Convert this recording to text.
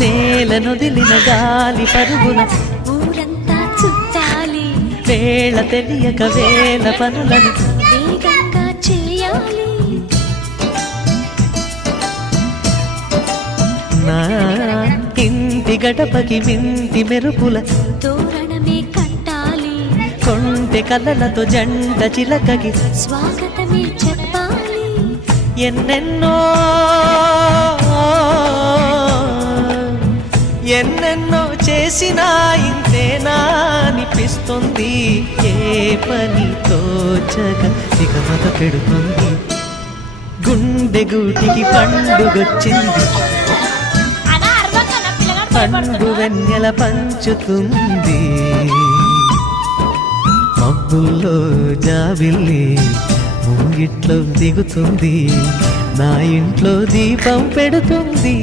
నేలనొదిలిన గాలి పరుగున ఊరంతా చుట్టాలి, వేళ తెలియక వేల పనులను వేగంగా చేయాలి. నా ఇంటి గడపకి వింటి మెరుపుల తోరణమే కట్టాలి, కొంటె కలలతో జంట చిలకకి స్వాగతమే చెప్పాలి. ఎన్నెన్నో ఎన్నెన్నో చేసినా ఇంతేనా అనిపిస్తుంది. ఏ పని తోచక దిగమత పెడుతుంది. గుండె గూటికి పండుగొచ్చింది, పండు వెన్నెల పంచుతుంది. మబ్బుల్లో జాబిల్లి ముంగిట్లో దిగుతుంది, నా ఇంట్లో దీపం పెడుతుంది.